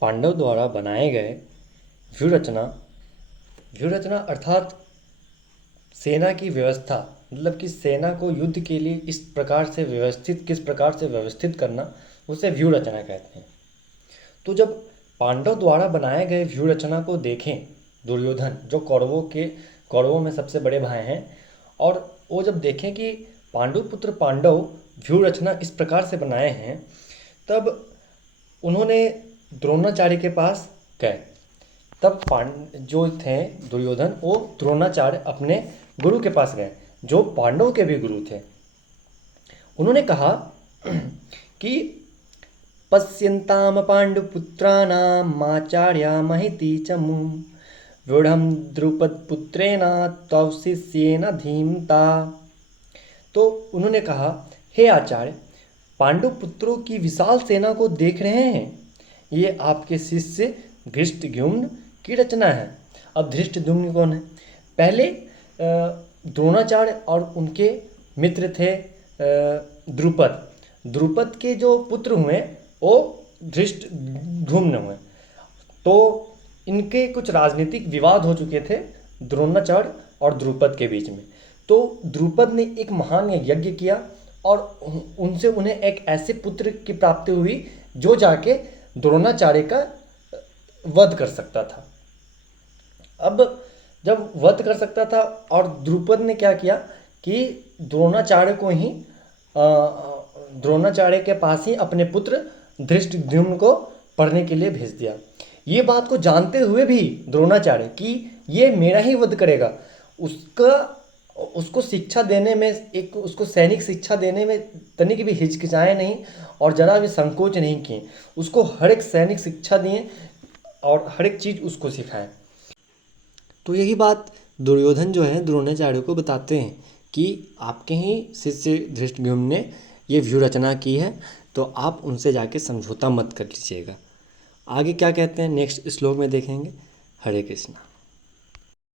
पांडव द्वारा बनाए गए व्यूह रचना अर्थात सेना की व्यवस्था, मतलब कि सेना को युद्ध के लिए किस प्रकार से व्यवस्थित करना, उसे व्यूह रचना कहते हैं। तो जब पांडव द्वारा बनाए गए व्यूह रचना को देखें दुर्योधन, जो कौरवों में सबसे बड़े भाई हैं, और वो जब देखें कि पांडुपुत्र पांडव व्यूह रचना इस प्रकार से बनाए हैं, तब उन्होंने द्रोणाचार्य के पास गए। तब जो थे दुर्योधन, वो द्रोणाचार्य अपने गुरु के पास गए, जो पांडव के भी गुरु थे। उन्होंने कहा कि पश्यन्ताम पाण्डुपुत्राणामाचार्यामहिति च मुं व्यूढं द्रुपदपुत्रेण तव शिष्येन धीमता। तो उन्होंने कहा, हे आचार्य, पांडुपुत्रों की विशाल सेना को देख रहे हैं, ये आपके शिष्य धृष्टद्युम्न की रचना है। अब धृष्टद्युम्न कौन है? पहले द्रोणाचार्य और उनके मित्र थे द्रुपद के जो पुत्र हुए वो धृष्टद्युम्न हुए। तो इनके कुछ राजनीतिक विवाद हो चुके थे द्रोणाचार्य और द्रुपद के बीच में। तो द्रुपद ने एक महान यज्ञ किया और उनसे उन्हें एक ऐसे पुत्र की प्राप्ति हुई जो जाके द्रोणाचार्य का वध कर सकता था। अब जब वध कर सकता था, और द्रुपद ने क्या किया कि द्रोणाचार्य के पास ही अपने पुत्र धृष्टद्युम्न को पढ़ने के लिए भेज दिया। ये बात को जानते हुए भी द्रोणाचार्य कि ये मेरा ही वध करेगा, उसको शिक्षा देने में, उसको सैनिक शिक्षा देने में तनिक भी हिचकिचाए नहीं और जरा भी संकोच नहीं किए। उसको हर एक सैनिक शिक्षा दिए और हर एक चीज़ उसको सिखाएं। तो यही बात दुर्योधन जो है द्रोणाचार्य को बताते हैं कि आपके ही शिष्य धृष्टद्युम्न ने ये व्यूह रचना की है, तो आप उनसे जाके समझौता मत कर लीजिएगा। आगे क्या कहते हैं नेक्स्ट श्लोक में देखेंगे। हरे कृष्णा।